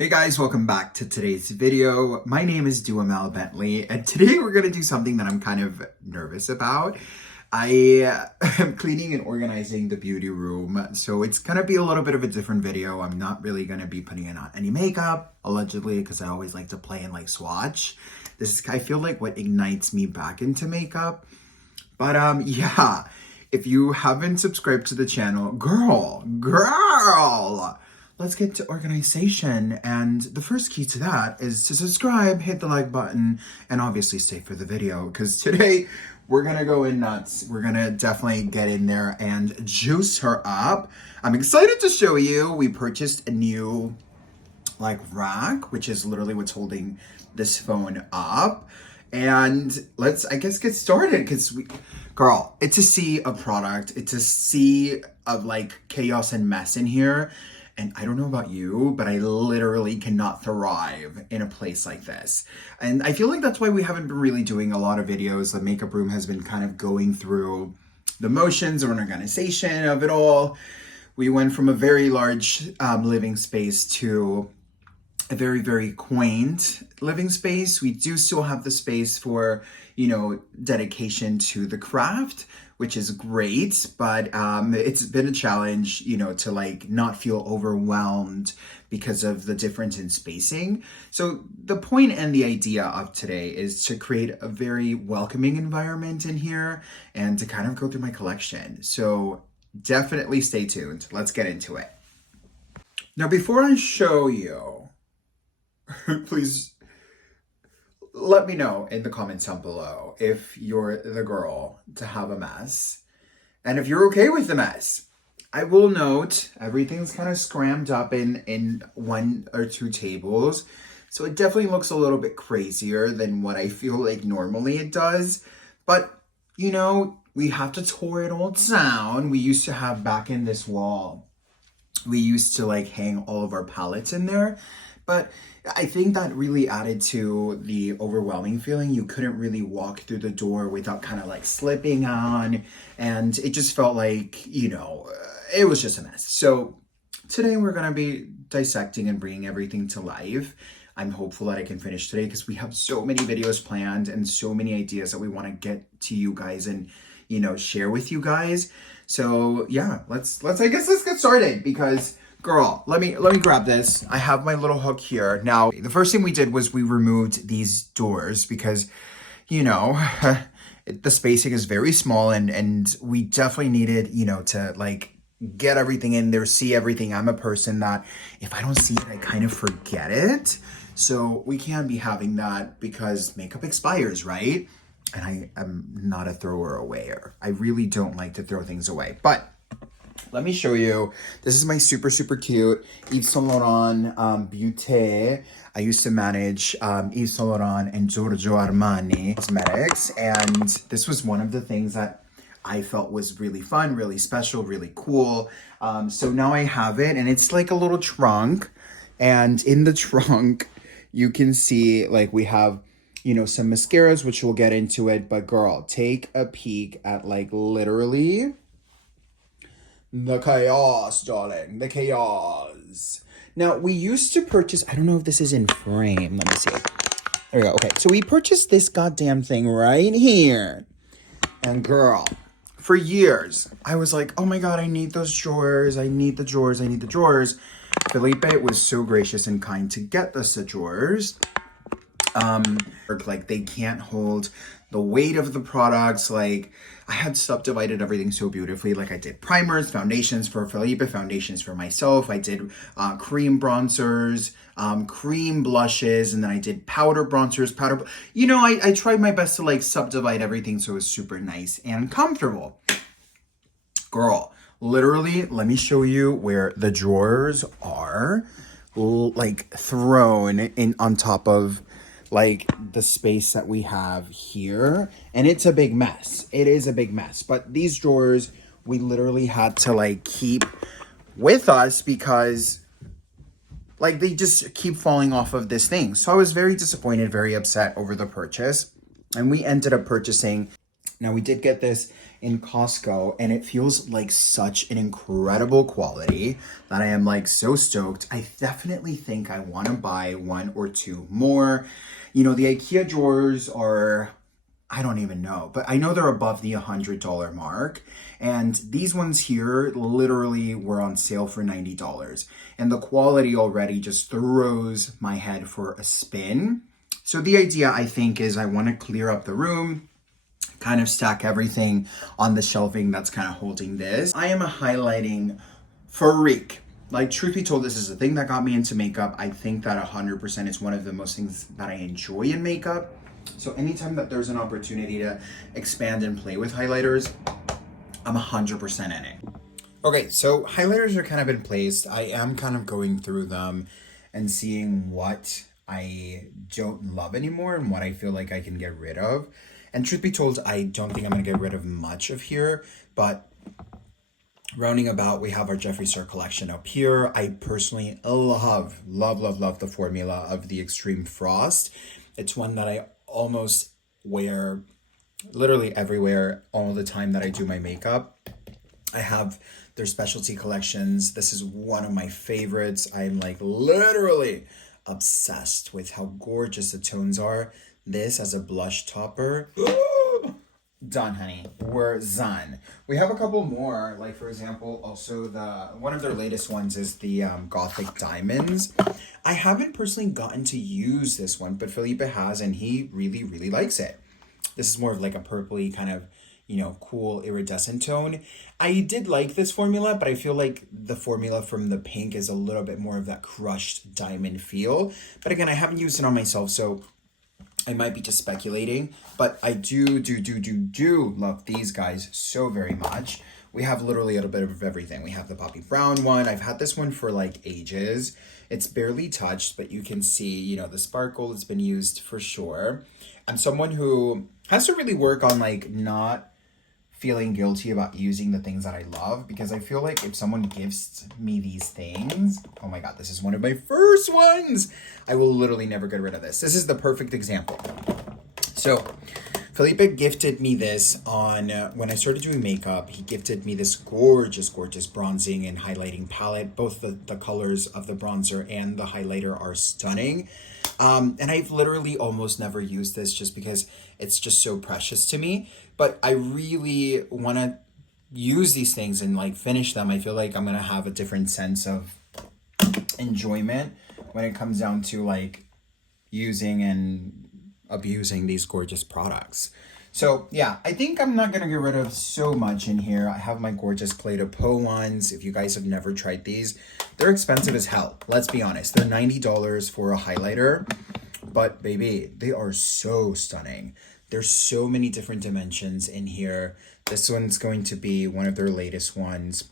Hey guys, welcome back to today's video. My name is Duhamel Bentley, and today we're going to do something that I'm kind of nervous about. I am cleaning and organizing the beauty room, so it's going to be a little bit of a different video. I'm not really going to be putting in on any makeup, allegedly, because I always like to play and like swatch. I feel like what ignites me back into makeup. But yeah, if you haven't subscribed to the channel, girl, let's get to organization. And the first key to that is to subscribe, hit the like button, and obviously stay for the video, because today we're gonna go in nuts. We're gonna definitely get in there and juice her up. I'm excited to show you. We purchased a new rack, which is literally what's holding this phone up. And let's, I guess, get started, because girl, it's a sea of product. It's a sea of chaos and mess in here. And I don't know about you, but I literally cannot thrive in a place like this. And I feel like that's why we haven't been really doing a lot of videos. The makeup room has been kind of going through the motions or an organization of it all. We went from a very large living space to a very, very quaint living space. We do still have the space for, dedication to the craft, which is great, but it's been a challenge, to not feel overwhelmed because of the difference in spacing. So the point and the idea of today is to create a very welcoming environment in here and to kind of go through my collection. So definitely stay tuned. Let's get into it. Now, before I show you, please let me know in the comments down below if you're the girl to have a mess and if you're okay with the mess. I will note everything's kind of scrammed up in one or two tables, so it definitely looks a little bit crazier than what I feel like normally it does. But we have to tore it all down. We used to have back in this wall, we used to hang all of our palettes in there. But I think that really added to the overwhelming feeling. You couldn't really walk through the door without kind of slipping on. And it just felt like, it was just a mess. So today we're going to be dissecting and bringing everything to life. I'm hopeful that I can finish today because we have so many videos planned and so many ideas that we want to get to you guys and, share with you guys. So yeah, let's get started, because girl, let me grab this. I have my little hook here. Now, the first thing we did was we removed these doors because, the spacing is very small and we definitely needed, to get everything in there, see everything. I'm a person that if I don't see it, I kind of forget it. So we can't be having that because makeup expires, right? And I am not a thrower awayer. I really don't like to throw things away, but let me show you. This is my super, super cute Yves Saint Laurent Beauté. I used to manage Yves Saint Laurent and Giorgio Armani cosmetics. And this was one of the things that I felt was really fun, really special, really cool. So now I have it, and it's like a little trunk. And in the trunk, you can see we have, some mascaras, which we'll get into it. But girl, take a peek at literally the chaos, darling. The chaos. Now, we used to purchase, I don't know if this is in frame. Let me see. There we go. Okay, so we purchased this goddamn thing right here. And girl, for years, I was like, oh my God, I need those drawers. I need the drawers. I need the drawers. Felipe was so gracious and kind to get us the drawers. They can't hold the weight of the products. I had subdivided everything so beautifully. I did primers, foundations for Felipe, foundations for myself. I did cream bronzers, cream blushes, and then I did powder bronzers, I tried my best to subdivide everything so it was super nice and comfortable. Girl, literally, let me show you where the drawers are thrown in on top of the space that we have here, and it's a big mess. It is a big mess, but these drawers we literally had to keep with us because they just keep falling off of this thing. So I was very disappointed, very upset over the purchase, and we ended up purchasing Now we did get this in Costco and it feels like such an incredible quality that I am like so stoked. I definitely think I want to buy one or two more. You know, the IKEA drawers are, I don't even know, but I know they're above the $100 mark. And these ones here literally were on sale for $90. And the quality already just throws my head for a spin. So the idea, I think, is I want to clear up the room, kind of stack everything on the shelving that's kind of holding this. I am a highlighting freak. Like, truth be told, this is the thing that got me into makeup. I think that 100% is one of the most things that I enjoy in makeup. So anytime that there's an opportunity to expand and play with highlighters, I'm 100% in it. Okay, so highlighters are kind of in place. I am kind of going through them and seeing what I don't love anymore and what I feel like I can get rid of. And truth be told, I don't think I'm going to get rid of much of here, but rounding about, we have our Jeffree Star collection up here. I personally love the formula of the Extreme Frost. It's one that I almost wear literally everywhere all the time that I do my makeup. I have their specialty collections. This is one of my favorites. I'm like literally obsessed with how gorgeous the tones are. This as a blush topper. Ooh, done, honey. We're done. We have a couple more. Like, for example, also one of their latest ones is the Gothic Diamonds. I haven't personally gotten to use this one, but Felipe has, and he really likes it. This is more of like a purpley kind of, you know, cool iridescent tone. I did like this formula, but I feel like the formula from the pink is a little bit more of that crushed diamond feel. But again, I haven't used it on myself, so I might be just speculating, but I do love these guys so very much. We have literally a little bit of everything. We have the Poppy Brown one. I've had this one for like ages. It's barely touched, but you can see, you know, the sparkle has been used for sure. I'm someone who has to really work on like not feeling guilty about using the things that I love, because I feel like if someone gifts me these things, oh my God, this is one of my first ones. I will literally never get rid of this. This is the perfect example. So Felipe gifted me this on, when I started doing makeup, he gifted me this gorgeous bronzing and highlighting palette. Both the colors of the bronzer and the highlighter are stunning. And I've literally almost never used this just because it's just so precious to me. But I really want to use these things and like finish them. I feel like I'm going to have a different sense of enjoyment when it comes down to like using and abusing these gorgeous products. So yeah, I think I'm not going to get rid of so much in here. I have my gorgeous Clé de Peau ones. If you guys have never tried these, they're expensive as hell. Let's be honest. They're $90 for a highlighter, but baby, they are so stunning. There's so many different dimensions in here. This one's going to be one of their latest ones.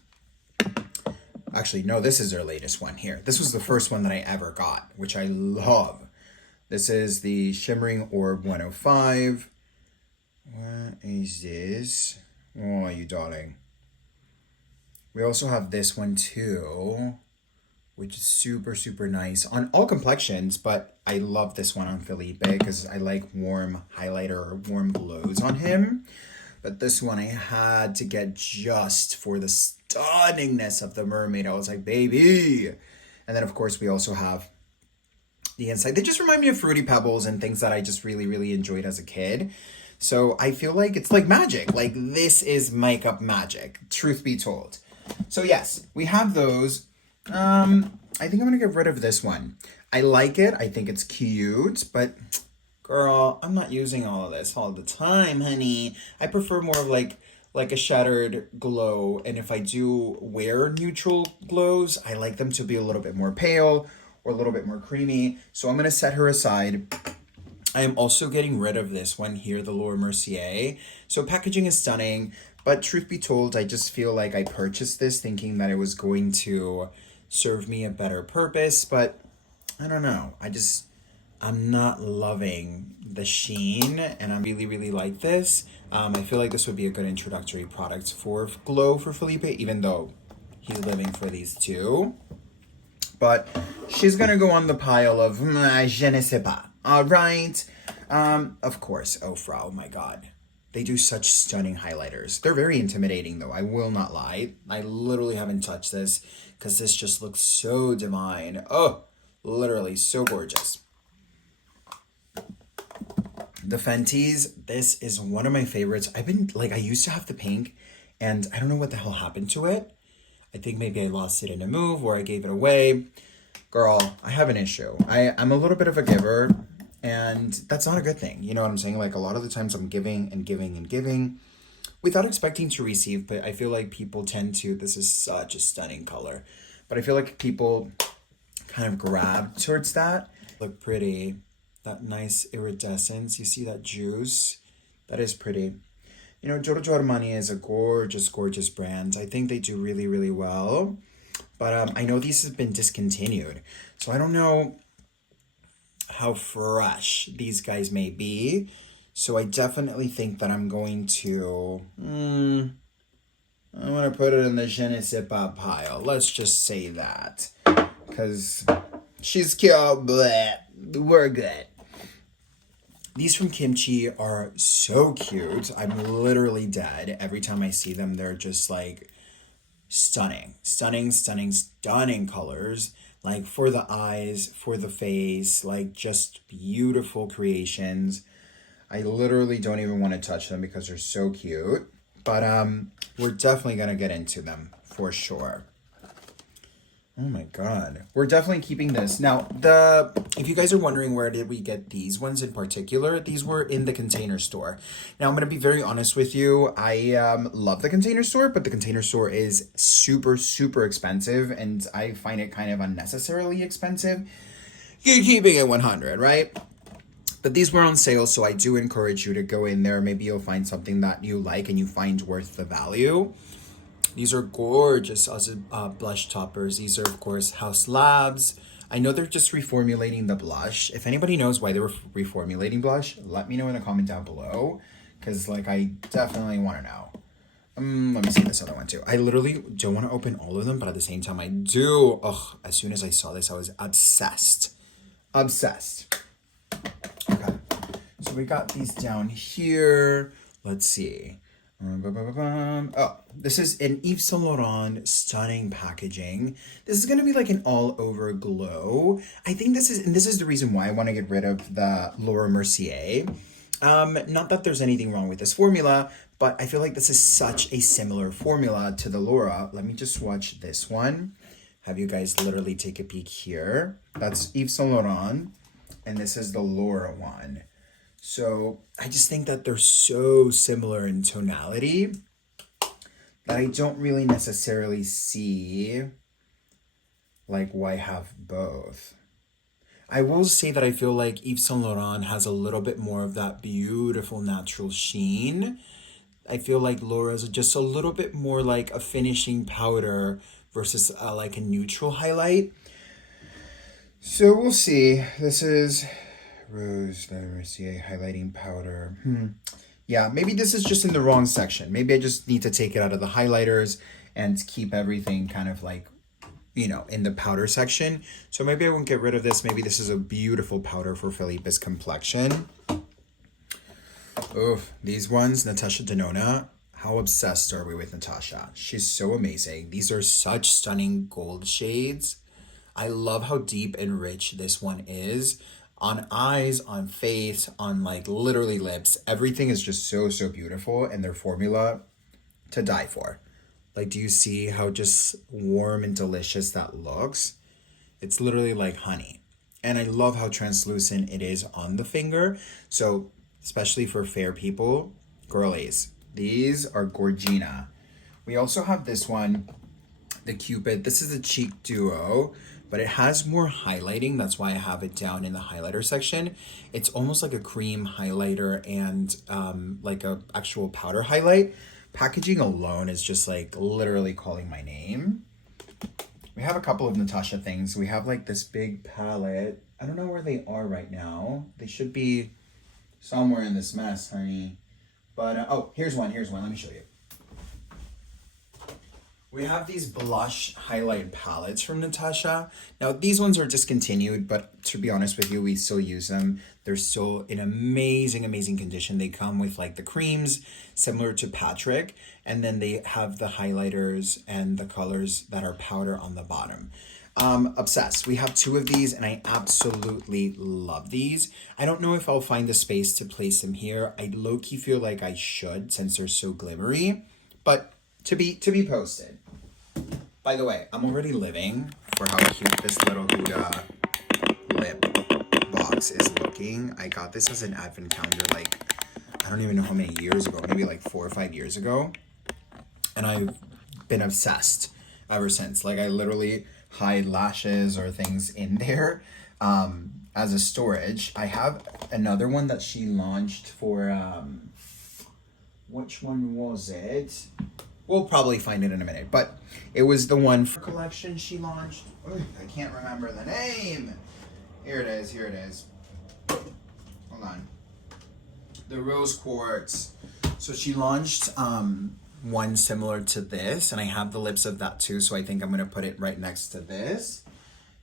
Actually, no, this is their latest one here. This was the first one that I ever got, which I love. This is the Shimmering Orb 105. What is this? Oh, you darling. We also have this one too, which is super nice on all complexions, but I love this one on Felipe because I like warm highlighter or warm glows on him. But this one I had to get just for the stunningness of the mermaid. I was like, baby. And then of course we also have the inside. They just remind me of Fruity Pebbles and things that I just really enjoyed as a kid. So I feel like it's like magic. Like, this is makeup magic, truth be told. So yes, we have those. I think I'm gonna get rid of this one. I like it. I think it's cute, but girl, I'm not using all of this all the time, honey. I prefer more of like a shattered glow. And if I do wear neutral glows, I like them to be a little bit more pale or a little bit more creamy. So I'm gonna set her aside. I am also getting rid of this one here, the Laura Mercier. So packaging is stunning, but truth be told, I just feel like I purchased this thinking that it was going to serve me a better purpose, but I don't know. I'm not loving the sheen, and I really like this. I feel like this would be a good introductory product for Glow for Felipe, even though he's living for these two. But she's gonna go on the pile of je ne sais pas. All right. Of course, Ofra. Oh my God. They do such stunning highlighters. They're very intimidating though, I will not lie. I literally haven't touched this because this just looks so divine. Oh, literally so gorgeous. The Fenties, this is one of my favorites. I used to have the pink and I don't know what the hell happened to it. I think maybe I lost it in a move or I gave it away. Girl, I have an issue. I'm a little bit of a giver and that's not a good thing. You know what I'm saying? Like a lot of the times I'm giving and giving and giving without expecting to receive, but I feel like people tend to, this is such a stunning color, but I feel like people kind of grab towards that. Look pretty. That nice iridescence. You see that juice? That is pretty. You know, Giorgio Armani is a gorgeous, gorgeous brand. I think they do really, really well. But I know these have been discontinued. So I don't know how fresh these guys may be. So I definitely think that I'm going to... I'm going to put it in the je ne sais pas pile. Let's just say that. Because she's cute, but we're good. These from Kimchi are so cute. I'm literally dead. Every time I see them, they're just like stunning, stunning, stunning, stunning colors. Like for the eyes, for the face, like just beautiful creations. I literally don't even want to touch them because they're so cute. But we're definitely going to get into them for sure. Oh my God. We're definitely keeping this. Now, if you guys are wondering where did we get these ones in particular, these were in the Container Store. Now, I'm going to be very honest with you. I love the Container Store, but the Container Store is super, super expensive, and I find it kind of unnecessarily expensive. You're keeping it 100, right? But these were on sale, so I do encourage you to go in there. Maybe you'll find something that you like and you find worth the value. These are gorgeous as blush toppers. These are, of course, Haus Labs. I know they're just reformulating the blush. If anybody knows why they were reformulating blush, let me know in a comment down below. Because, like, I definitely want to know. Let me see this other one, too. I literally don't want to open all of them, but at the same time, I do. Ugh, as soon as I saw this, I was obsessed. Obsessed. Okay. So we got these down here. Let's see. Oh, this is an Yves Saint Laurent stunning packaging. This is going to be like an all over glow. I think this is the reason why I want to get rid of the Laura Mercier. Not that there's anything wrong with this formula, but I feel like this is such a similar formula to the Laura. Let me just swatch this one. Have you guys literally take a peek here. That's Yves Saint Laurent, and this is the Laura one. So I just think that they're so similar in tonality that I don't really necessarily see like why have both. I will say that I feel like Yves Saint Laurent has a little bit more of that beautiful natural sheen. I feel like Laura's just a little bit more like a finishing powder versus like a neutral highlight. So we'll see. This is Rose Mercier highlighting powder. Yeah, maybe this is just in the wrong section. Maybe I just need to take it out of the highlighters and keep everything kind of like, you know, in the powder section. So maybe I won't get rid of this. Maybe this is a beautiful powder for Felipe's complexion. Oof, these ones, Natasha Denona. How obsessed are we with Natasha? She's so amazing. These are such stunning gold shades. I love how deep and rich this one is. On eyes, on face, on like literally lips. Everything is just so, so beautiful, and their formula to die for. Like, do you see how just warm and delicious that looks? It's literally like honey. And I love how translucent it is on the finger. So, especially for fair people, girlies, these are Gorgina. We also have this one, the Cupid. This is a cheek duo, but it has more highlighting. That's why I have it down in the highlighter section. It's almost like a cream highlighter and like a actual powder highlight. Packaging alone is just like literally calling my name. We have a couple of Natasha things. We have like this big palette. I don't know where they are right now. They should be somewhere in this mess, honey. But, oh, here's one. Let me show you. We have these blush highlight palettes from Natasha. Now, these ones are discontinued, but to be honest with you, we still use them. They're still in amazing, amazing condition. They come with like the creams, similar to Patrick, and then they have the highlighters and the colors that are powder on the bottom. Obsessed. We have two of these and I absolutely love these. I don't know if I'll find the space to place them here. I low-key feel like I should since they're so glimmery, but to be posted. By the way, I'm already living for how cute this little Huda lip box is looking. I got this as an advent calendar like, I don't even know how many years ago, maybe like 4 or 5 years ago. And I've been obsessed ever since. Like I literally hide lashes or things in there as a storage. I have another one that she launched for, which one was it? We'll probably find it in a minute, but it was the one for collection she launched. Ugh, I can't remember the name. Here it is, here it is. Hold on. The rose quartz. So she launched one similar to this, and I have the lips of that too, so I think I'm gonna put it right next to this.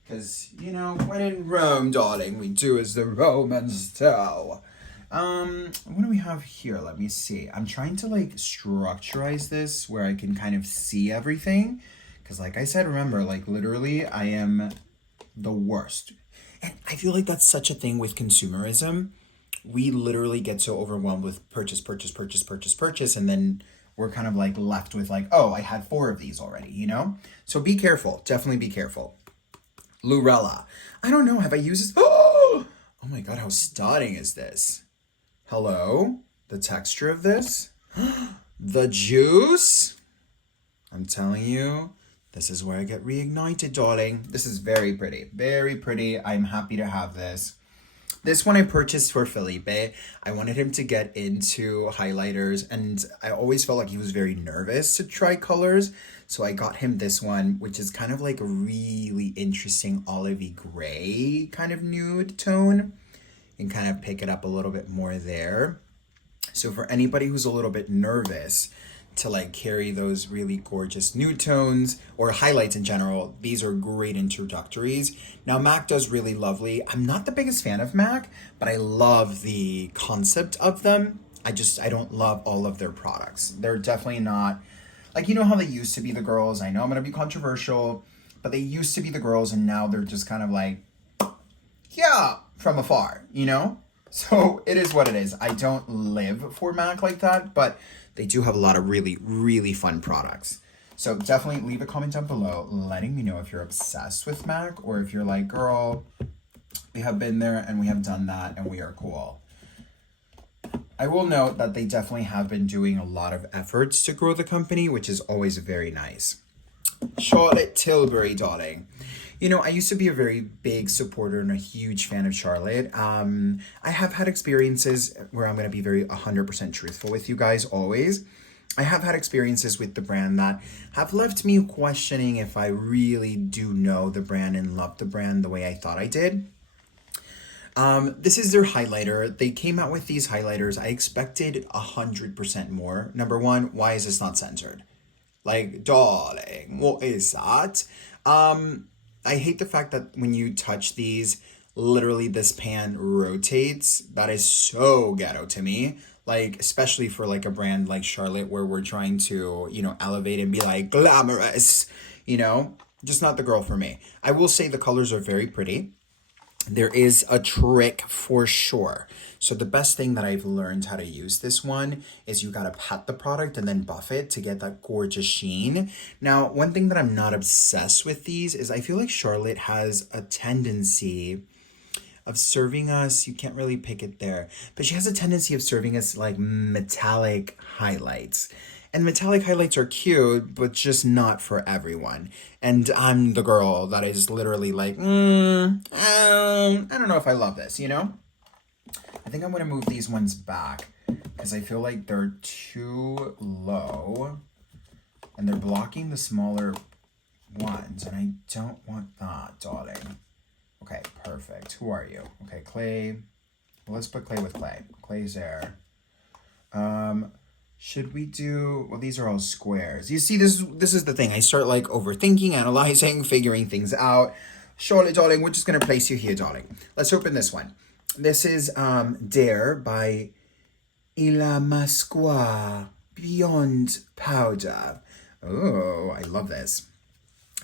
Because, you know, when in Rome, darling, we do as the Romans do. What do we have here? Let me see. I'm trying to like structurize this where I can kind of see everything. Because like I said, remember, like literally I am the worst. And I feel like that's such a thing with consumerism. We literally get so overwhelmed with purchase, purchase, purchase, purchase, purchase. And then we're kind of like left with like, oh, I had 4 of these already, you know? So be careful. Definitely be careful. Lurella. I don't know. Have I used this? Oh my God. How stunning is this? Hello? The texture of this? The juice? I'm telling you, this is where I get reignited, darling. This is very pretty. Very pretty. I'm happy to have this. This one I purchased for Felipe. I wanted him to get into highlighters, and I always felt like he was very nervous to try colors. So I got him this one, which is kind of like a really interesting olivey gray kind of nude tone. And kind of pick it up a little bit more there. So for anybody who's a little bit nervous to like carry those really gorgeous nude tones or highlights in general, these are great introductories. Now MAC does really lovely. I'm not the biggest fan of MAC, but I love the concept of them. I don't love all of their products. They're definitely not, like, you know how they used to be the girls. I know I'm gonna be controversial, but they used to be the girls and now they're just kind of like, yeah, from afar, you know? So it is what it is. I don't live for MAC like that, but they do have a lot of really, really fun products. So definitely leave a comment down below letting me know if you're obsessed with MAC or if you're like, girl, we have been there and we have done that and we are cool. I will note that they definitely have been doing a lot of efforts to grow the company, which is always very nice. Charlotte Tilbury, darling. You know, I used to be a very big supporter and a huge fan of Charlotte. I have had experiences where I'm going to be very 100% truthful with you guys always. I have had experiences with the brand that have left me questioning if I really do know the brand and love the brand the way I thought I did. This is their highlighter. They came out with these highlighters. I expected 100% more. Number one, why is this not censored? Like, darling, what is that? I hate the fact that when you touch these, literally this pan rotates. That is so ghetto to me. Like, especially for like a brand like Charlotte where we're trying to, you know, elevate and be like glamorous, you know, just not the girl for me. I will say the colors are very pretty. There is a trick for sure. So the best thing that I've learned how to use this one is you gotta pat the product and then buff it to get that gorgeous sheen. Now, one thing that I'm not obsessed with these is I feel like Charlotte has a tendency of serving us, you can't really pick it there, but she has a tendency of serving us like metallic highlights. And metallic highlights are cute, but just not for everyone. And I'm the girl that is literally like, I don't know if I love this, you know? I think I'm gonna move these ones back because I feel like they're too low and they're blocking the smaller ones. And I don't want that, darling. Okay, perfect. Who are you? Okay, Clay. Well, let's put Clay with Clay. Clay's there. Should we do, well, these are all squares. You see, this is the thing. I start like overthinking, analyzing, figuring things out. Charlotte, darling, we're just gonna place you here, darling. Let's open this one. This is Dare by Ilamasqua Beyond Powder. Oh, I love this.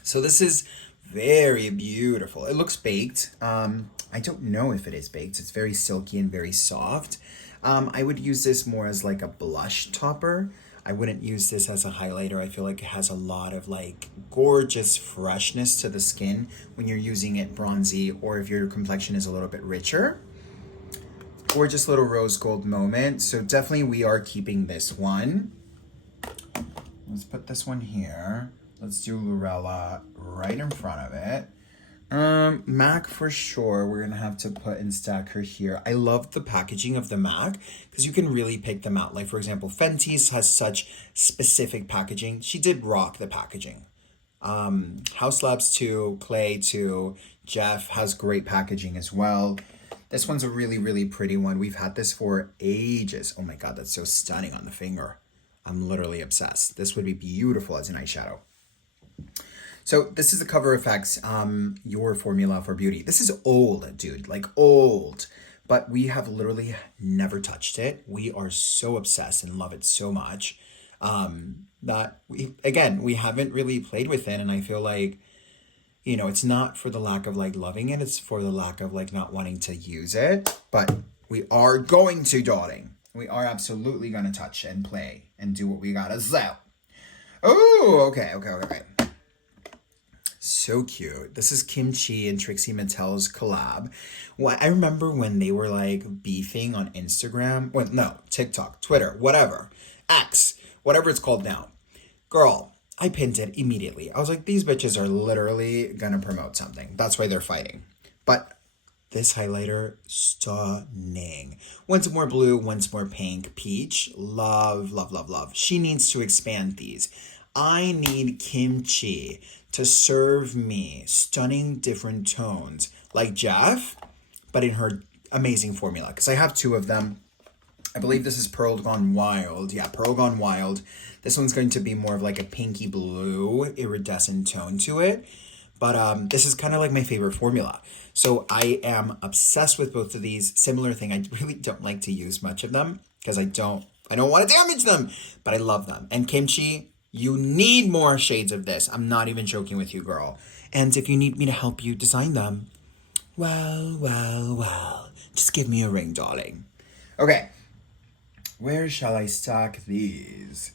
So this is very beautiful. It looks baked. I don't know if it is baked. It's very silky and very soft. I would use this more as like a blush topper. I wouldn't use this as a highlighter. I feel like it has a lot of like gorgeous freshness to the skin when you're using it bronzy, or if your complexion is a little bit richer. Gorgeous little rose gold moment. So definitely we are keeping this one. Let's put this one here. Let's do Lorella right in front of it. MAC for sure. We're gonna have to put and stack her here. I love the packaging of the MAC because you can really pick them out. Like for example, Fenty's has such specific packaging. She did rock the packaging. House Labs too, Clay too, Jeff has great packaging as well. This one's a really, really pretty one. We've had this for ages. Oh my God, that's so stunning on the finger. I'm literally obsessed. This would be beautiful as an eyeshadow. So this is the Cover FX, Your Formula for Beauty. This is old, dude, like old. But we have literally never touched it. We are so obsessed and love it so much that we haven't really played with it. And I feel like, you know, it's not for the lack of like loving it. It's for the lack of like not wanting to use it. But we are going to, darling. We are absolutely going to touch and play and do what we got to do. Oh, okay. So cute. This is Kim Chi and Trixie Mattel's collab. Well, I remember when they were like beefing on Instagram. Well, no, TikTok, Twitter, whatever. X, whatever it's called now. Girl, I pinned it immediately. I was like, these bitches are literally gonna promote something. That's why they're fighting. But this highlighter, stunning. Once more blue, once more pink, peach. Love, love, love, love. She needs to expand these. I need Kim Chi to serve me stunning different tones like Jeff, but in her amazing formula. Because I have two of them. I believe this is Pearl Gone Wild. Yeah, Pearl Gone Wild. This one's going to be more of like a pinky blue iridescent tone to it. But this is kind of like my favorite formula. So I am obsessed with both of these. Similar thing, I really don't like to use much of them because I don't want to damage them, but I love them. And Kim Chi, you need more shades of this. I'm not even joking with you, girl. And if you need me to help you design them, well, just give me a ring, darling. Okay, where shall I stack these?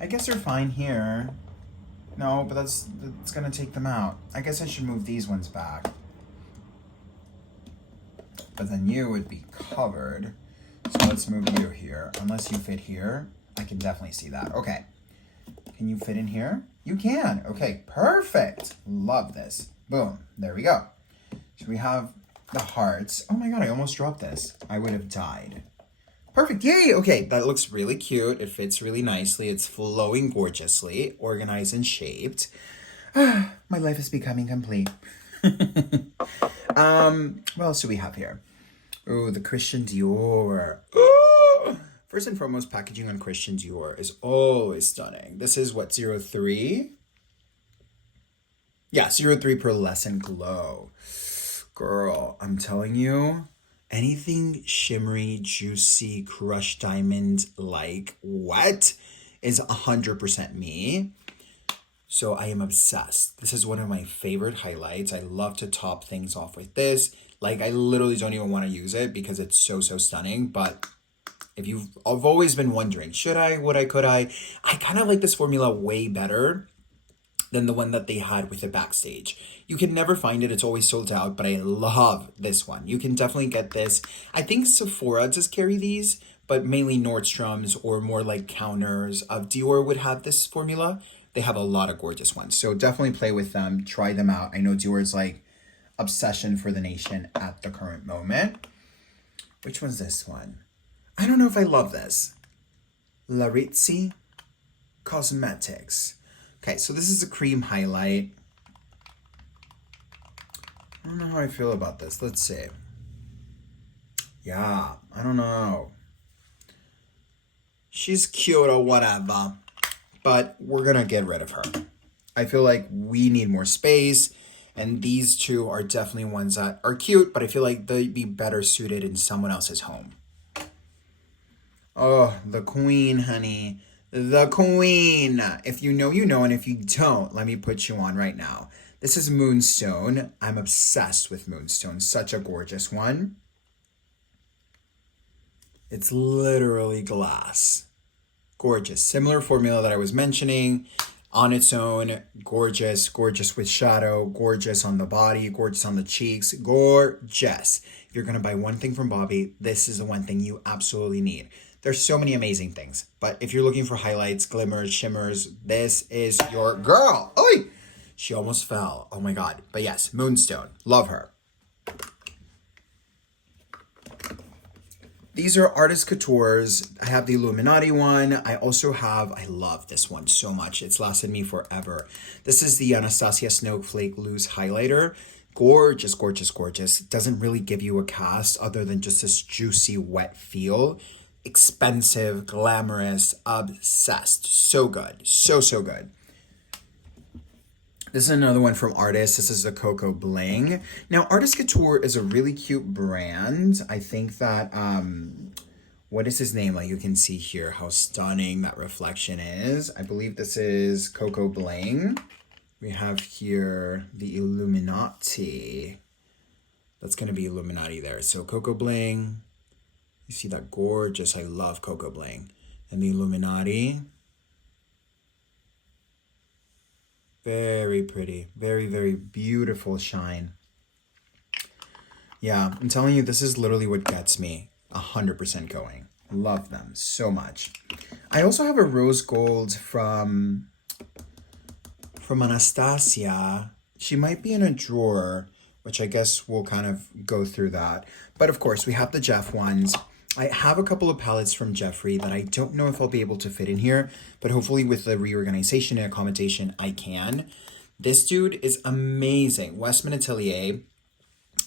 I guess they're fine here. No, but that's gonna take them out. I guess I should move these ones back. But then you would be covered. So let's move you here. Unless you fit here, I can definitely see that. Okay. Can you fit in here? You can. Okay, perfect. Love this. Boom. There we go. So we have the hearts. Oh my God, I almost dropped this. I would have died. Perfect. Yay. Okay, that looks really cute. It fits really nicely. It's flowing gorgeously, organized and shaped. My life is becoming complete. What else do we have here? Oh, the Christian Dior. Oh! First and foremost, packaging on Christian Dior is always stunning. This is what, 03? Yeah, 03 Pearlescent Glow. Girl, I'm telling you, anything shimmery, juicy, crushed diamond like what is 100% me. So I am obsessed. This is one of my favorite highlights. I love to top things off with this. Like I literally don't even want to use it because it's so stunning. But if I've always been wondering, should I, would I, could I kind of like this formula way better than the one that they had with the Backstage. You can never find it. It's always sold out, but I love this one. You can definitely get this. I think Sephora does carry these, but mainly Nordstrom's or more like counters of Dior would have this formula. They have a lot of gorgeous ones. So definitely play with them. Try them out. I know Dior's like obsession for the nation at the current moment. Which one's this one? I don't know if I love this. Larizzi Cosmetics. Okay, so this is a cream highlight. I don't know how I feel about this. Let's see. Yeah, I don't know. She's cute or whatever, but we're gonna get rid of her. I feel like we need more space, and these two are definitely ones that are cute, but I feel like they'd be better suited in someone else's home. Oh, the queen, honey. The queen. If you know, you know, and if you don't, let me put you on right now. This is Moonstone. I'm obsessed with Moonstone. Such a gorgeous one. It's literally glass. Gorgeous. Similar formula that I was mentioning. On its own, gorgeous, gorgeous with shadow, gorgeous on the body, gorgeous on the cheeks, gorgeous. If you're gonna buy one thing from Bobbi, this is the one thing you absolutely need. There's so many amazing things, but if you're looking for highlights, glimmers, shimmers, this is your girl. Oi! She almost fell. Oh my God. But yes, Moonstone. Love her. These are Artist Couture's. I have the Illuminati one. I also have, I love this one so much. It's lasted me forever. This is the Anastasia Snowflake Loose Highlighter. Gorgeous, gorgeous, gorgeous. Doesn't really give you a cast other than just this juicy, wet feel. Expensive, glamorous, obsessed. So good. So, so good. This is another one from Artist. This is the Coco Bling. Now, Artist Couture is a really cute brand. I think that, what is his name? Like you can see here how stunning that reflection is. I believe this is Coco Bling. We have here the Illuminati. That's going to be Illuminati there. So Coco Bling. You see that gorgeous, I love Coco Bling. And the Illuminati. Very pretty. Very, very beautiful shine. Yeah, I'm telling you, this is literally what gets me 100% going. Love them so much. I also have a rose gold from Anastasia. She might be in a drawer, which I guess we'll kind of go through that. But of course, we have the Jeff ones. I have a couple of palettes from Jeffree that I don't know if I'll be able to fit in here, but hopefully with the reorganization and accommodation, I can. This dude is amazing. Westman Atelier.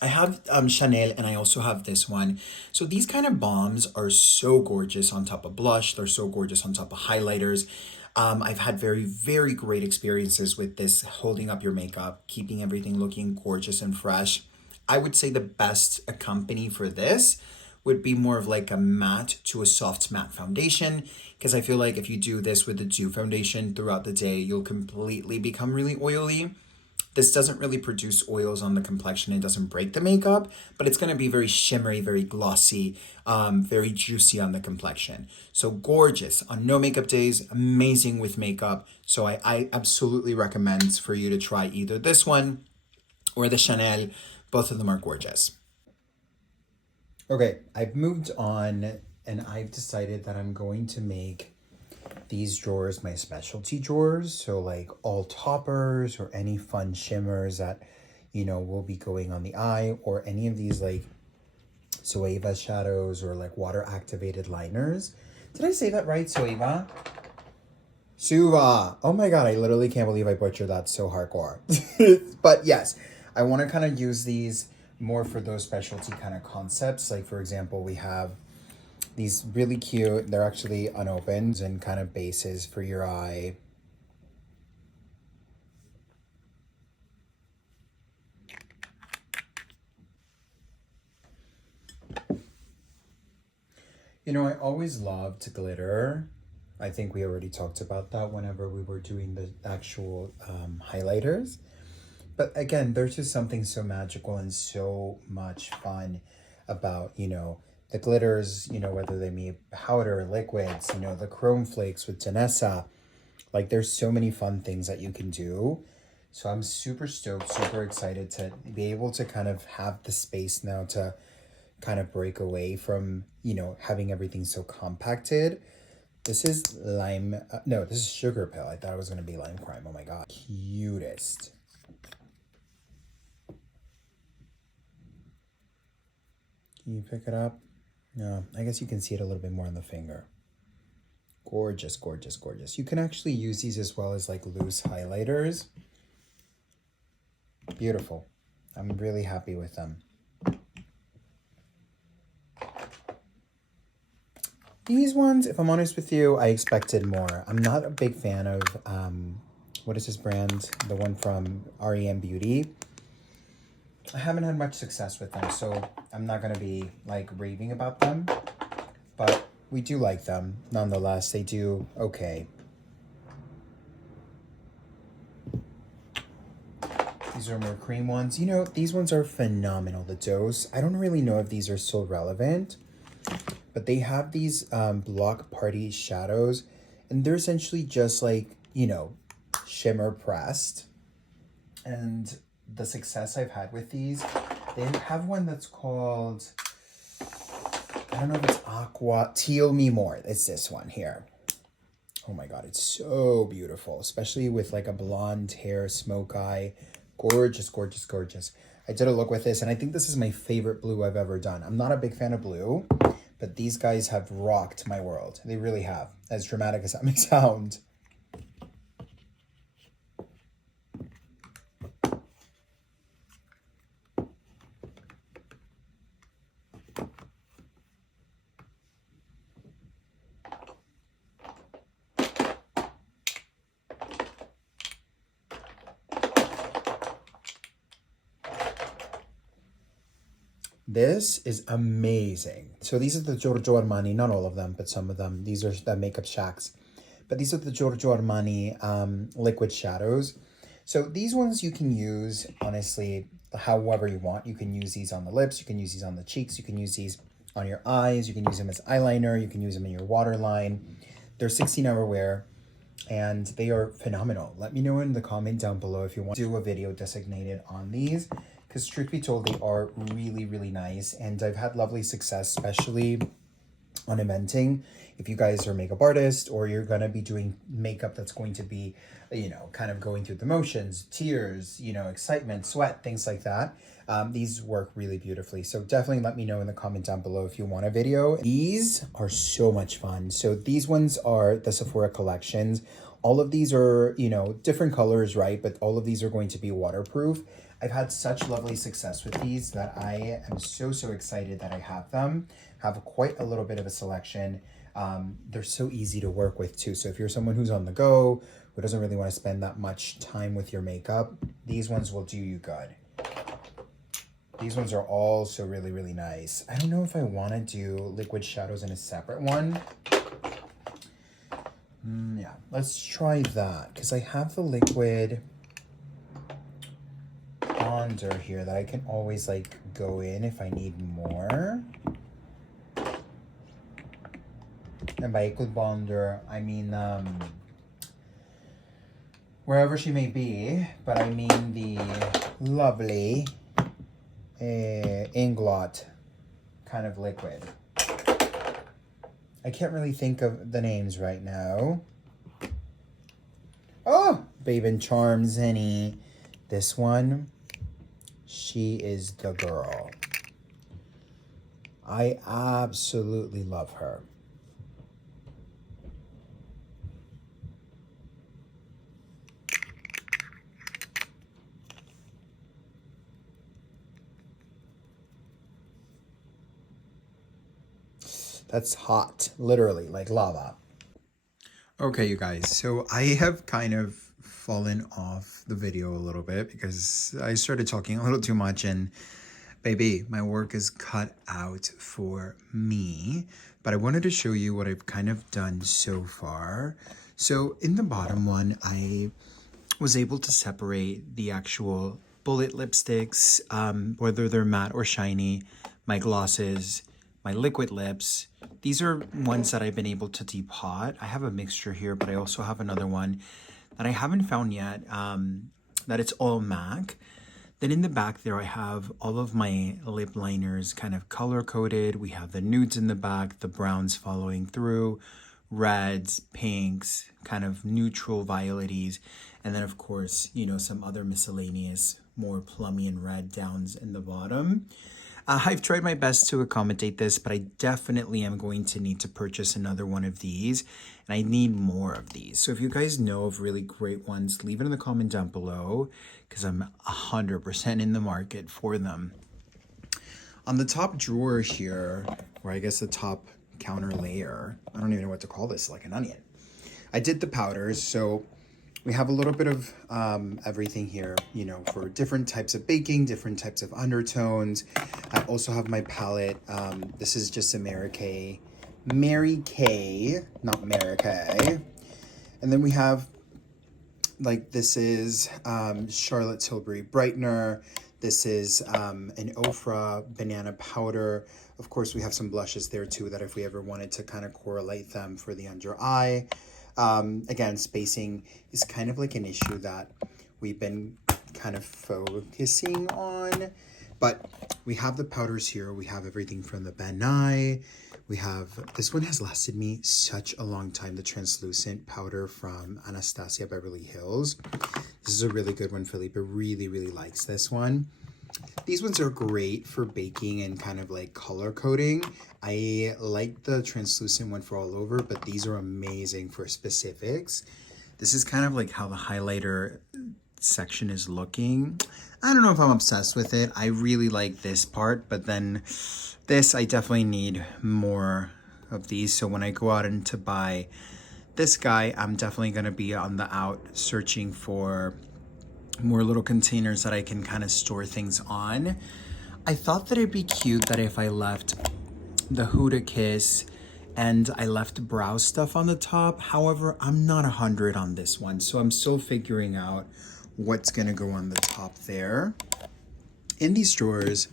I have Chanel and I also have this one. So these kind of bombs are so gorgeous on top of blush. They're so gorgeous on top of highlighters. I've had very, very great experiences with this holding up your makeup, keeping everything looking gorgeous and fresh. I would say the best company for this would be more of like a matte to a soft matte foundation, because I feel like if you do this with the dew foundation throughout the day, you'll completely become really oily. This doesn't really produce oils on the complexion. It doesn't break the makeup, but it's going to be very shimmery, very glossy, very juicy on the complexion. So gorgeous on no makeup days, amazing with makeup. So I absolutely recommend for you to try either this one or the Chanel. Both of them are gorgeous. Okay, I've moved on and I've decided that I'm going to make these drawers my specialty drawers. So like all toppers or any fun shimmers that, you know, will be going on the eye, or any of these like Zoeva shadows or like water activated liners. Did I say that right? Zoeva? Suva. Oh my God, I literally can't believe I butchered that so hardcore. But yes, I want to kind of use these more for those specialty kind of concepts. Like for example, we have these really cute, they're actually unopened and kind of bases for your eye. You know, I always loved glitter. I think we already talked about that whenever we were doing the actual highlighters. But again, there's just something so magical and so much fun about, you know, the glitters, you know, whether they be powder, liquids, you know, the chrome flakes with Danessa. Like there's so many fun things that you can do. So I'm super stoked, super excited to be able to kind of have the space now to kind of break away from, you know, having everything so compacted. This is lime, no, this is sugar pill. I thought it was going to be lime crime. Oh my God. Cutest. Can you pick it up? No, I guess you can see it a little bit more on the finger. Gorgeous, gorgeous, gorgeous. You can actually use these as well as like loose highlighters. Beautiful. I'm really happy with them. These ones, if I'm honest with you, I expected more. I'm not a big fan of, what is this brand? The one from REM Beauty. I haven't had much success with them, so I'm not going to be like raving about them. But we do like them. Nonetheless, they do okay. These are more cream ones. You know, these ones are phenomenal. The Dose. I don't really know if these are so relevant, but they have these Block Party shadows, and they're essentially just like, you know, shimmer pressed. And the success I've had with these, they have one that's called, I don't know if it's Aqua Teal Me More. It's this one here. Oh my god, it's so beautiful, especially with like a blonde hair, smoke eye. Gorgeous, gorgeous, gorgeous. I did a look with this, and I think this is my favorite blue I've ever done. I'm not a big fan of blue, but these guys have rocked my world. They really have, as dramatic as that may sound. This is amazing. So these are the Giorgio Armani, not all of them, but some of them. These are the Makeup Shacks. But these are the Giorgio Armani liquid shadows. So these ones you can use, honestly, however you want. You can use these on the lips. You can use these on the cheeks. You can use these on your eyes. You can use them as eyeliner. You can use them in your waterline. They're 16-hour wear, and they are phenomenal. Let me know in the comment down below if you want to do a video designated on these, because truth be told, they are really, really nice, and I've had lovely success, especially on eventing. If you guys are makeup artists, or you're going to be doing makeup that's going to be, you know, kind of going through the motions, tears, you know, excitement, sweat, things like that, these work really beautifully. So definitely let me know in the comment down below if you want a video. These are so much fun. So these ones are the Sephora collections. All of these are, you know, different colors, right? But all of these are going to be waterproof. I've had such lovely success with these that I am so excited that I have them. Have quite a little bit of a selection. They're so easy to work with too. So if you're someone who's on the go, who doesn't really want to spend that much time with your makeup, these ones will do you good. These ones are also really, really nice. I don't know if I want to do liquid shadows in a separate one. Yeah, let's try that, because I have the liquid bonder here that I can always like go in if I need more. And by liquid bonder, I mean wherever she may be, but I mean the lovely Inglot kind of liquid. I can't really think of the names right now. Oh, Babe and Charms, honey. This one, she is the girl. I absolutely love her. That's hot, literally, like lava. Okay, you guys, so I have kind of fallen off the video a little bit because I started talking a little too much, and baby, my work is cut out for me. But I wanted to show you what I've kind of done so far. So in the bottom one, I was able to separate the actual bullet lipsticks, whether they're matte or shiny, my glosses, my liquid lips. These are ones that I've been able to depot. I have a mixture here, but I also have another one that I haven't found yet, that it's all MAC. Then in the back there, I have all of my lip liners kind of color coded. We have the nudes in the back, the browns following through, reds, pinks, kind of neutral violetities. And then of course, you know, some other miscellaneous, more plummy and red downs in the bottom. I've tried my best to accommodate this, but I definitely am going to need to purchase another one of these, and I need more of these. So if you guys know of really great ones, leave it in the comment down below, because I'm 100% in the market for them. On the top drawer here, or I guess the top counter layer, I don't even know what to call this, like an onion. I did the powders, so we have a little bit of everything here, you know, for different types of baking, different types of undertones. I also have my palette. This is just a Mary Kay, not Mary Kay. And then we have, like, this is Charlotte Tilbury Brightener. This is an Ofra banana powder. Of course, we have some blushes there too that if we ever wanted to kind of correlate them for the under eye. Again, spacing is kind of like an issue that we've been kind of focusing on, but we have the powders here. We have everything from the Ben Nye. We have, this one has lasted me such a long time, the translucent powder from Anastasia Beverly Hills. This is a really good one. Felipe really, really likes this one. These ones are great for baking and kind of like color coding. I like the translucent one for all over, but these are amazing for specifics. This is kind of like how the highlighter section is looking. I don't know if I'm obsessed with it. I really like this part, but then this, I definitely need more of these. So when I go out and to buy this guy, I'm definitely going to be on the out searching for more little containers that I can kind of store things on. I thought that it'd be cute that if I left the Huda Kiss and I left brow stuff on the top. However, I'm not 100 on this one, so I'm still figuring out what's gonna go on the top there. In these drawers,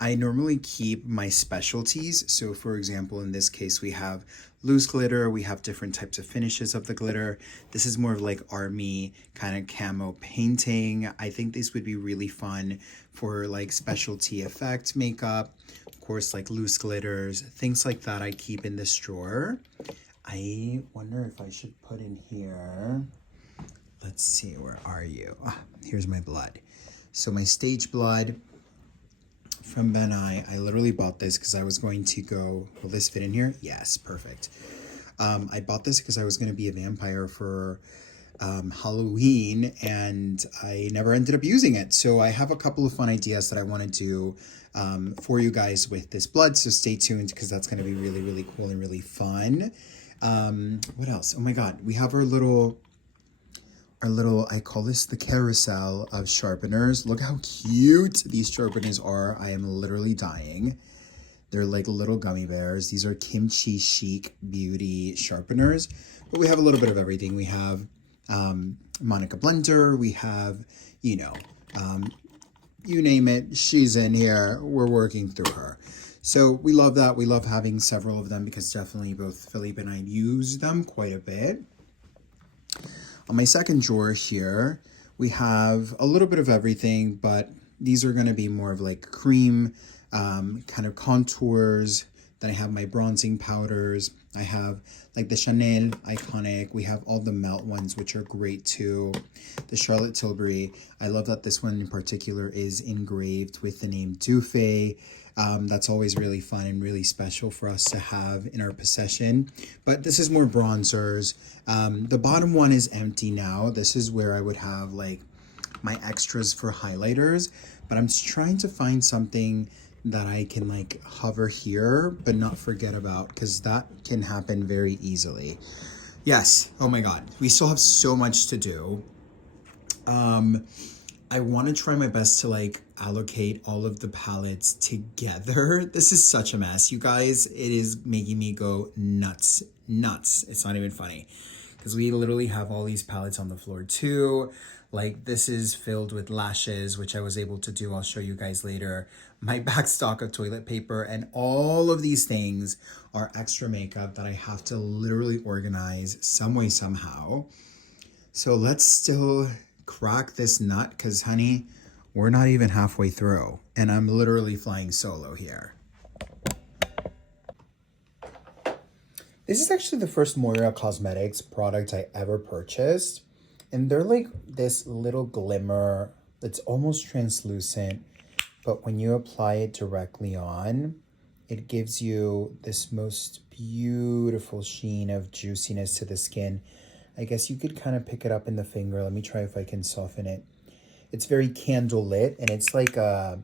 I normally keep my specialties. So for example, in this case, we have loose glitter. We have different types of finishes of the glitter. This is more of like army kind of camo painting. I think this would be really fun for like specialty effect makeup. Of course, like loose glitters, things like that I keep in this drawer. I wonder if I should put in here. Let's see, where are you? Ah, here's my blood. So my Stage Blood from Ben Nye. I literally bought this because I was going to go, will this fit in here? Yes, perfect. I bought this because I was going to be a vampire for Halloween, and I never ended up using it. So I have a couple of fun ideas that I want to do for you guys with this blood. So stay tuned because that's going to be really, really cool and really fun. What else? Oh my God, we have our little, I call this the carousel of sharpeners. Look how cute these sharpeners are. I am literally dying. They're like little gummy bears. These are Kimchi Chic Beauty sharpeners, but we have a little bit of everything. We have Monica Blender. We have, you know, you name it, she's in here. We're working through her. So we love that. We love having several of them because definitely both Felipe and I use them quite a bit. On my second drawer here, we have a little bit of everything, but these are going to be more of like cream kind of contours. Then I have my bronzing powders. I have like the Chanel Iconic. We have all the Melt ones, which are great too. The Charlotte Tilbury. I love that this one in particular is engraved with the name Dufay. That's always really fun and really special for us to have in our possession. But this is more bronzers. The bottom one is empty now. This is where I would have like my extras for highlighters. But I'm just trying to find something that I can like hover here but not forget about, because that can happen very easily. Yes, oh my God, we still have so much to do. I want to try my best to like allocate all of the palettes together. This is such a mess, you guys. It is making me go nuts. It's not even funny because we literally have all these palettes on the floor too. Like this is filled with lashes, which I was able to do. I'll show you guys later. My back stock of toilet paper, and all of these things are extra makeup that I have to literally organize some way, somehow. So let's still crack this nut because, honey, we're not even halfway through and I'm literally flying solo here. This is actually the first Moira Cosmetics product I ever purchased. And they're like this little glimmer that's almost translucent, but when you apply it directly on, it gives you this most beautiful sheen of juiciness to the skin. I guess you could kind of pick it up in the finger. Let me try if I can soften it. It's very candle lit, and it's like a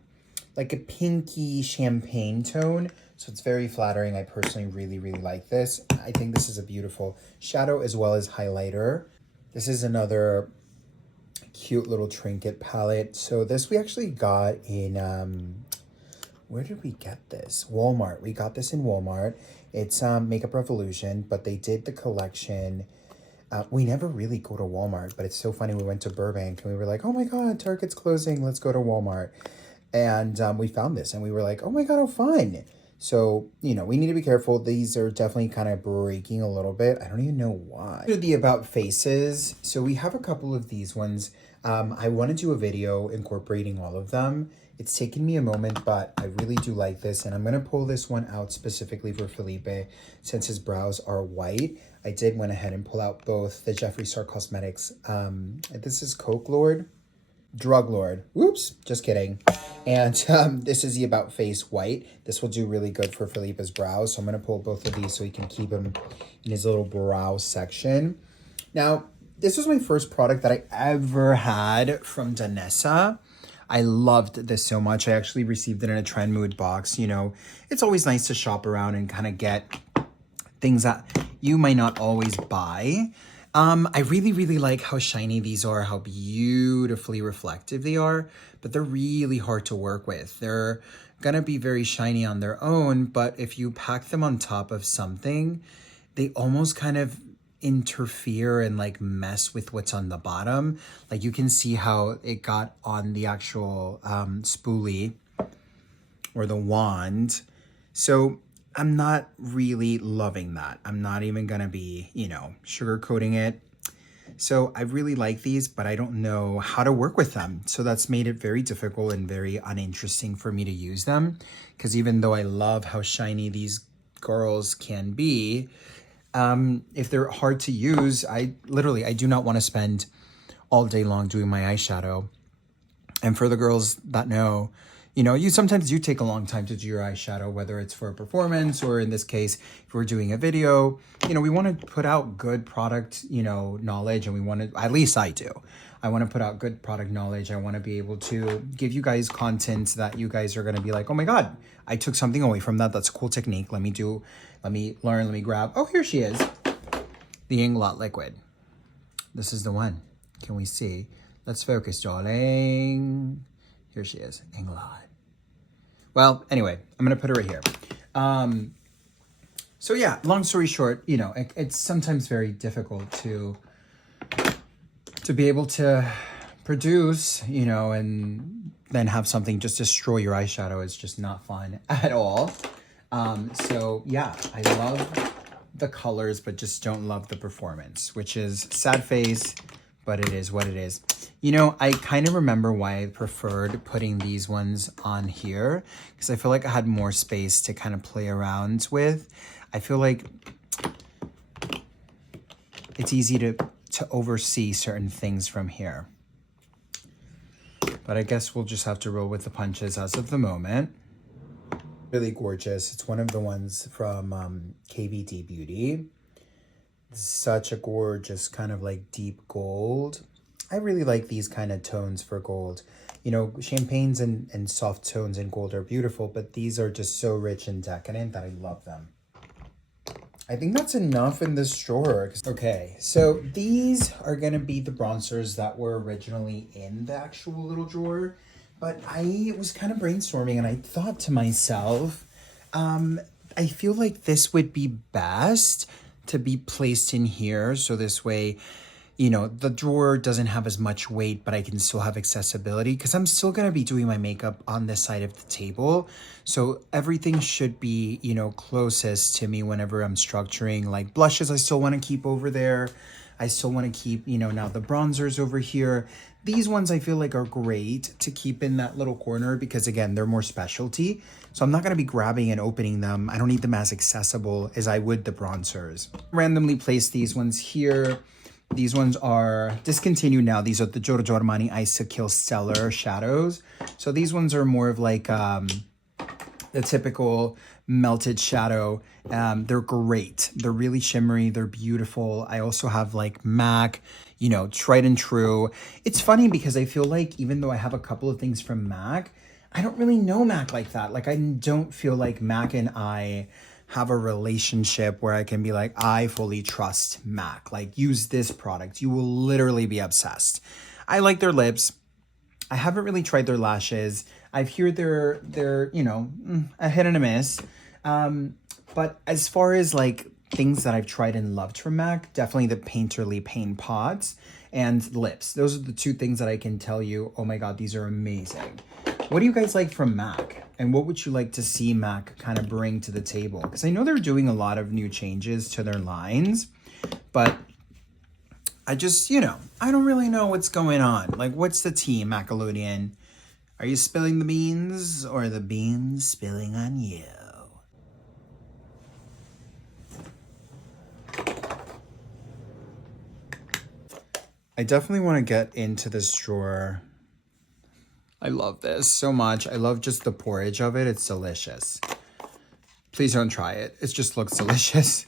pinky champagne tone. So it's very flattering. I personally really, really like this. I think this is a beautiful shadow as well as highlighter. This is another cute little trinket palette. So this we actually got in, where did we get this? Walmart. We got this in Walmart. It's Makeup Revolution, but they did the collection. We never really go to Walmart, but it's so funny. We went to Burbank and we were like, oh my God, Target's closing. Let's go to Walmart. And we found this and we were like, oh my God, oh fun. So, you know, we need to be careful. These are definitely kind of breaking a little bit. I don't even know why. The about faces. So we have a couple of these ones. I want to do a video incorporating all of them. It's taken me a moment, but I really do like this. And I'm going to pull this one out specifically for Felipe since his brows are white. I did went ahead and pull out both the Jeffree Star Cosmetics. This is Coke Lord. Drug Lord. Whoops, just kidding. And this is the About Face White. This will do really good for Felipe's brows. So I'm going to pull both of these so he can keep them in his little brow section. Now, this was my first product that I ever had from Danessa. I loved this so much. I actually received it in a Trend Mood box. You know, it's always nice to shop around and kind of get things that you might not always buy. I really, really like how shiny these are, how beautifully reflective they are, but they're really hard to work with. They're gonna be very shiny on their own, but if you pack them on top of something, they almost kind of interfere and like mess with what's on the bottom. Like you can see how it got on the actual spoolie or the wand. So I'm not really loving that. I'm not even gonna be, you know, sugarcoating it. So I really like these, but I don't know how to work with them. So that's made it very difficult and very uninteresting for me to use them. Because even though I love how shiny these girls can be, if they're hard to use, I do not want to spend all day long doing my eyeshadow. And for the girls that know, you know, you sometimes do take a long time to do your eyeshadow, whether it's for a performance or in this case, if we're doing a video, you know, we want to put out good product, you know, knowledge, and we want to, at least I do. I want to put out good product knowledge. I want to be able to give you guys content that you guys are going to be like, oh my God, I took something away from that. That's a cool technique. Let me learn, let me grab. Oh, here she is. The Inglot liquid. This is the one. Can we see? Let's focus, darling. Here she is, Inglot. Well, anyway, I'm gonna put her right here. So yeah, long story short, you know, it's sometimes very difficult to be able to produce, you know, and then have something just destroy your eyeshadow. It's just not fun at all. So yeah, I love the colors, but just don't love the performance, which is sad face, but it is what it is. You know, I kind of remember why I preferred putting these ones on here, because I feel like I had more space to kind of play around with. I feel like it's easy to oversee certain things from here. But I guess we'll just have to roll with the punches as of the moment. Really gorgeous. It's one of the ones from KVD Beauty. Such a gorgeous kind of like deep gold. I really like these kind of tones for gold. You know, champagnes and soft tones in gold are beautiful, but these are just so rich and decadent that I love them. I think that's enough in this drawer. Okay, so these are gonna be the bronzers that were originally in the actual little drawer, but I was kind of brainstorming and I thought to myself, I feel like this would be best to be placed in here. So this way, you know, the drawer doesn't have as much weight, but I can still have accessibility because I'm still going to be doing my makeup on this side of the table. So everything should be, you know, closest to me whenever I'm structuring. Like blushes, I still want to keep over there. I still want to keep, you know, now the bronzers over here. These ones I feel like are great to keep in that little corner because, again, they're more specialty. So I'm not going to be grabbing and opening them. I don't need them as accessible as I would the bronzers. Randomly place these ones here. These ones are discontinued now. These are the Giorgio Armani Icicle Stellar Shadows. So these ones are more of like the typical melted shadow. They're great. They're really shimmery. They're beautiful. I also have like MAC, you know, tried and true. It's funny because I feel like even though I have a couple of things from MAC, I don't really know MAC like that. Like I don't feel like MAC and I have a relationship where I can be like, I fully trust MAC. Like use this product. You will literally be obsessed. I like their lips. I haven't really tried their lashes. I've heard they're you know, a hit and a miss. But as far as like things that I've tried and loved from MAC, definitely the Painterly Paint Pots and lips. Those are the two things that I can tell you, oh my God, these are amazing. What do you guys like from MAC? And what would you like to see MAC kind of bring to the table? Because I know they're doing a lot of new changes to their lines, but I just, you know, I don't really know what's going on. Like, what's the tea, Macalodian? Are you spilling the beans or the beans spilling on you? I definitely want to get into this drawer. I love this so much. I love just the porridge of it. It's delicious. Please don't try it. It just looks delicious.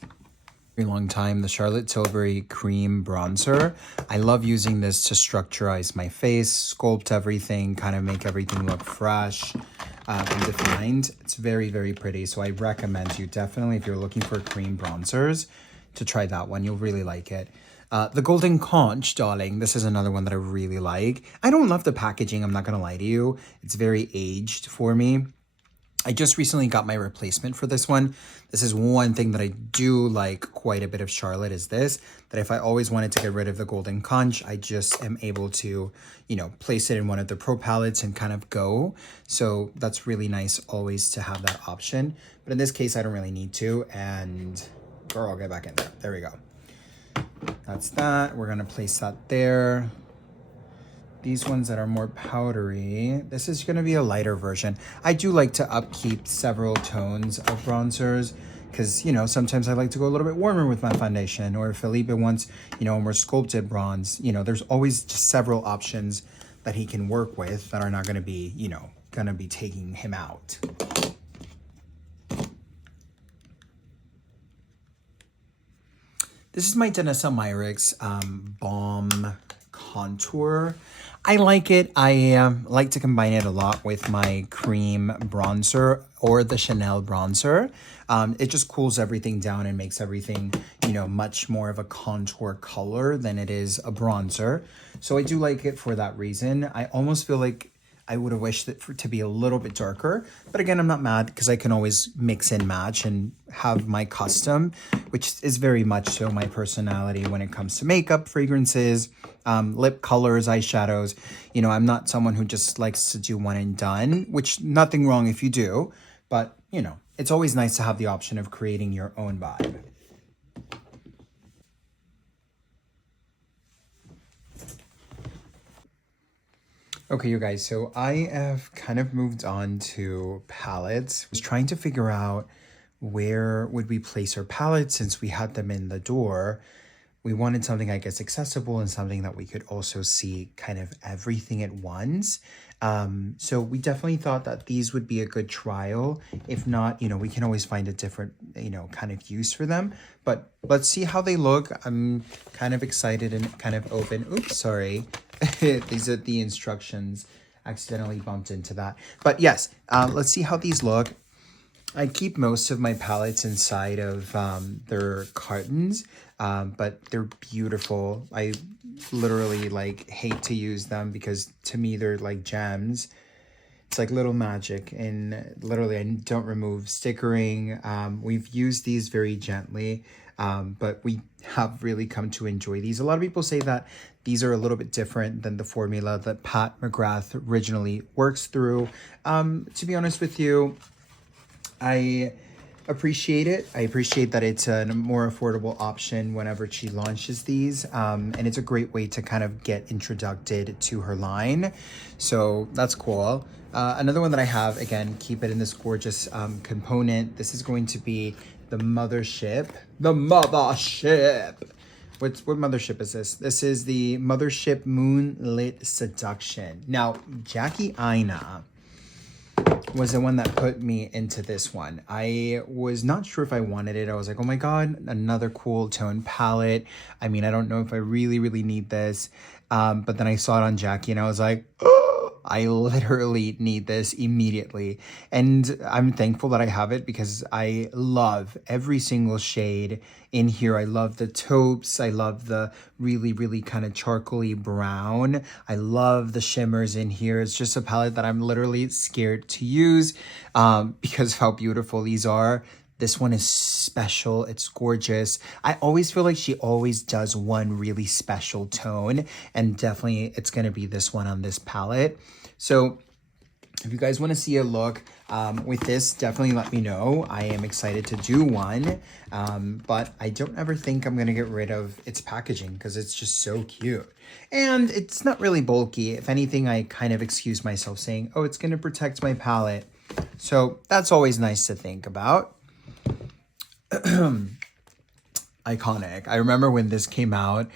Very long time, the Charlotte Tilbury Cream Bronzer. I love using this to structurize my face, sculpt everything, kind of make everything look fresh and defined. It's very, very pretty. So I recommend you definitely, if you're looking for cream bronzers, to try that one. You'll really like it. The Golden Conch, darling. This is another one that I really like. I don't love the packaging, I'm not going to lie to you. It's very aged for me. I just recently got my replacement for this one. This is one thing that I do like quite a bit of Charlotte is this, that if I always wanted to get rid of the Golden Conch, I just am able to, you know, place it in one of the Pro palettes and kind of go. So that's really nice always to have that option. But in this case, I don't really need to. And girl, I'll get back in there. There we go. That's that. We're going to place that there. These ones that are more powdery, this is going to be a lighter version. I do like to upkeep several tones of bronzers because, you know, sometimes I like to go a little bit warmer with my foundation, or if Felipe wants, you know, a more sculpted bronze, you know, there's always just several options that he can work with that are not going to be, you know, going to be taking him out. This is my Danessa Myricks Balm Contour. I like it. I like to combine it a lot with my cream bronzer or the Chanel bronzer. It just cools everything down and makes everything, you know, much more of a contour color than it is a bronzer. So I do like it for that reason. I almost feel like I would have wished it to be a little bit darker, but again, I'm not mad because I can always mix and match and have my custom, which is very much so my personality when it comes to makeup, fragrances, lip colors, eyeshadows. You know, I'm not someone who just likes to do one and done, which nothing wrong if you do, but you know, it's always nice to have the option of creating your own vibe. Okay, you guys, so I have kind of moved on to palettes. I was trying to figure out where would we place our palettes since we had them in the door. We wanted something, I guess, accessible and something that we could also see kind of everything at once. So we definitely thought that these would be a good trial. If not, you know, we can always find a different, you know, kind of use for them. But let's see how they look. I'm kind of excited and kind of open. Oops, sorry. These are the instructions. Accidentally bumped into that. But yes, let's see how these look. I keep most of my palettes inside of their cartons, but they're beautiful. I literally like hate to use them because to me they're like gems. It's like little magic, and literally I don't remove stickering. We've used these very gently, but we have really come to enjoy these. A lot of people say that these are a little bit different than the formula that Pat McGrath originally works through. To be honest with you, I appreciate it. I appreciate that it's a more affordable option whenever she launches these. And it's a great way to kind of get introduced to her line. So that's cool. Another one that I have, again, keep it in this gorgeous component. This is going to be the Mothership. The Mothership what mothership is this? This is the Mothership Moonlit Seduction. Now, Jackie Aina was the one that put me into this one. I was not sure if I wanted it. I was like, oh my God, another cool tone palette. I mean, I don't know if I really need this. But then I saw it on Jackie and I was like, oh, I literally need this immediately. And I'm thankful that I have it because I love every single shade in here. I love the taupes. I love the really kind of charcoaly brown. I love the shimmers in here. It's just a palette that I'm literally scared to use because of how beautiful these are. This one is special. It's gorgeous. I always feel like she always does one really special tone, and definitely it's going to be this one on this palette. So if you guys want to see a look with this, definitely let me know. I am excited to do one, but I don't ever think I'm going to get rid of its packaging because it's just so cute. And it's not really bulky. If anything, I kind of excuse myself saying, oh, it's going to protect my palette. So that's always nice to think about. Iconic. I remember when this came out,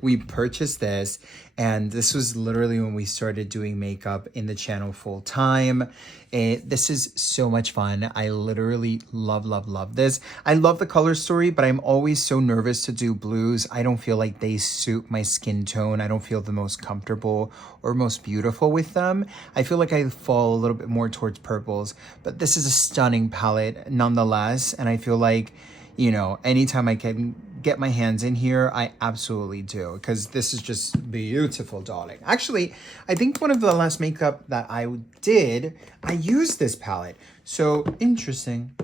we purchased this, and this was literally when we started doing makeup in the channel full time. This is so much fun. I literally love this. I love the color story, but I'm always so nervous to do blues. I don't feel like they suit my skin tone. I don't feel the most comfortable or most beautiful with them. I feel like I fall a little bit more towards purples, but this is a stunning palette nonetheless, and I feel like, you know, anytime I can get my hands in here, I absolutely do, because this is just beautiful, darling. Actually, I think one of the last makeup that I did, I used this palette. So interesting.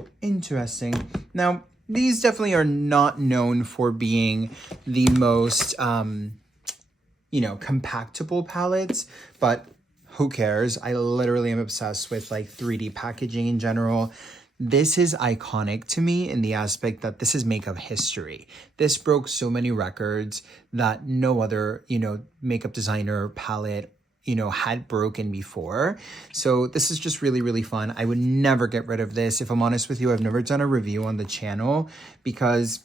Now, these definitely are not known for being the most, you know, compactable palettes, but who cares? I literally am obsessed with like 3D packaging in general. This is iconic to me in the aspect that this is makeup history. This broke so many records that no other, you know, makeup designer palette, you know, had broken before. So this is just really fun. I would never get rid of this. If I'm honest with you, I've never done a review on the channel because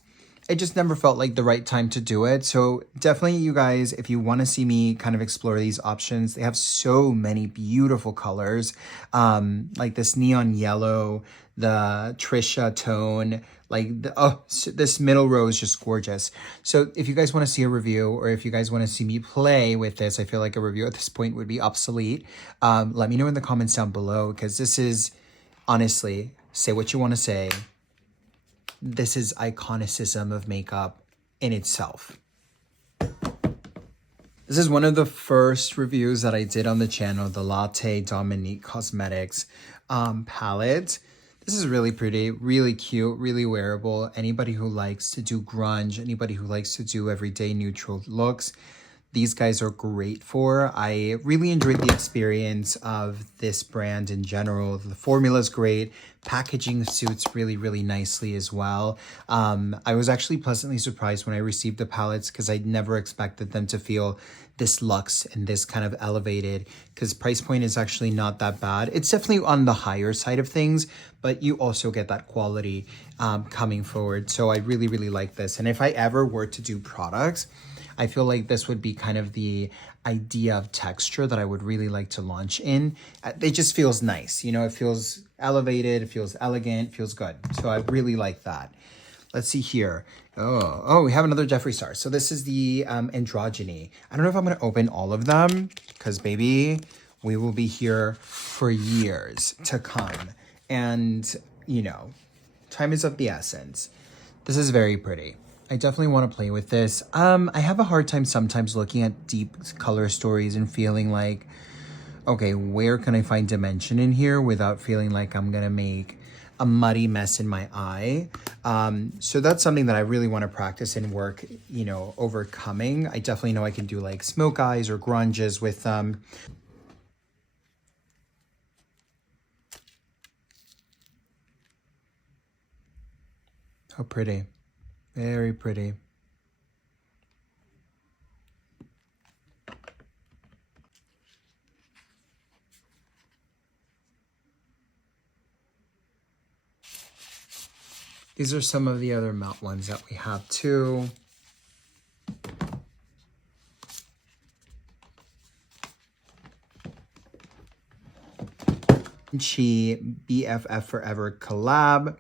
it just never felt like the right time to do it. So definitely, you guys, if you want to see me kind of explore these options, they have so many beautiful colors, like this neon yellow, the Trisha tone, like this middle row is just gorgeous. So if you guys want to see a review, or if you guys want to see me play with this, I feel like a review at this point would be obsolete. Let me know in the comments down below, because this is, honestly, say what you want to say, this is iconicism of makeup in itself. This is one of the first reviews that I did on the channel, the Latte Dominique Cosmetics palette. This is really pretty, really cute, really wearable. Anybody who likes to do grunge, anybody who likes to do everyday neutral looks, these guys are great for. I really enjoyed the experience of this brand in general. The formula is great. Packaging suits really nicely as well. I was actually pleasantly surprised when I received the palettes, because I never expected them to feel this luxe and this kind of elevated, because price point is actually not that bad. It's definitely on the higher side of things, but you also get that quality coming forward. So I really like this. And if I ever were to do products, I feel like this would be kind of the idea of texture that I would really like to launch in. It just feels nice. You know, it feels elevated, it feels elegant, feels good. So I really like that. Let's see here. Oh, we have another Jeffree Star. So this is the Androgyny. I don't know if I'm going to open all of them, because baby, we will be here for years to come. And, you know, time is of the essence. This is very pretty. I definitely want to play with this. I have a hard time sometimes looking at deep color stories and feeling like, okay, where can I find dimension in here without feeling like I'm going to make a muddy mess in my eye? So that's something that I really want to practice and work, you know, overcoming. I definitely know I can do like smoke eyes or grunges with them. How pretty. Very pretty. These are some of the other matte ones that we have too. Chi BFF Forever collab.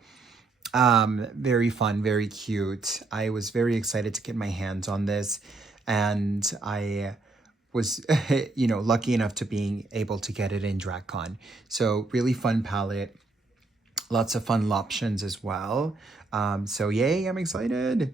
Very fun, very cute. I was very excited to get my hands on this, and I was, you know, lucky enough to being able to get it in DragCon. So really fun palette. Lots of fun options as well. So yay, I'm excited.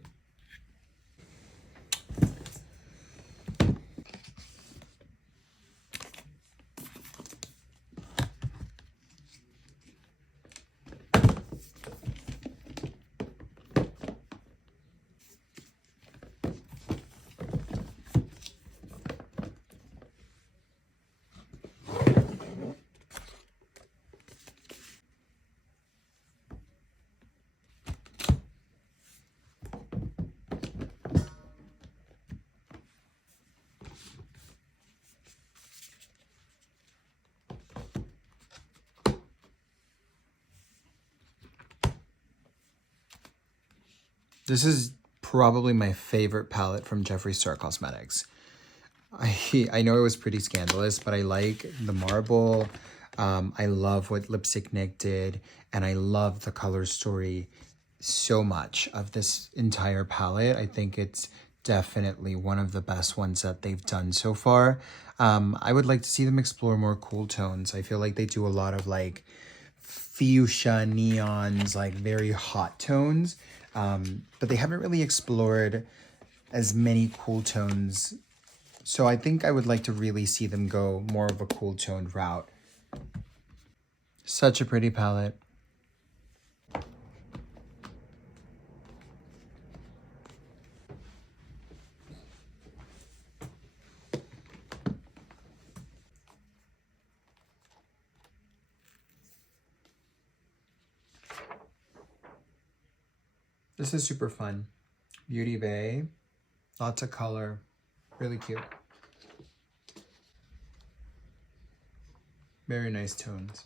This is probably my favorite palette from Jeffree Star Cosmetics. I know it was pretty scandalous, but I like the marble. I love what Lipstick Nick did, and I love the color story so much of this entire palette. I think it's definitely one of the best ones that they've done so far. I would like to see them explore more cool tones. I feel like they do a lot of like fuchsia, neons, like very hot tones, but they haven't really explored as many cool tones. So I think I would like to really see them go more of a cool toned route. Such a pretty palette. This is super fun. Beauty Bay, lots of color, really cute. Very nice tones.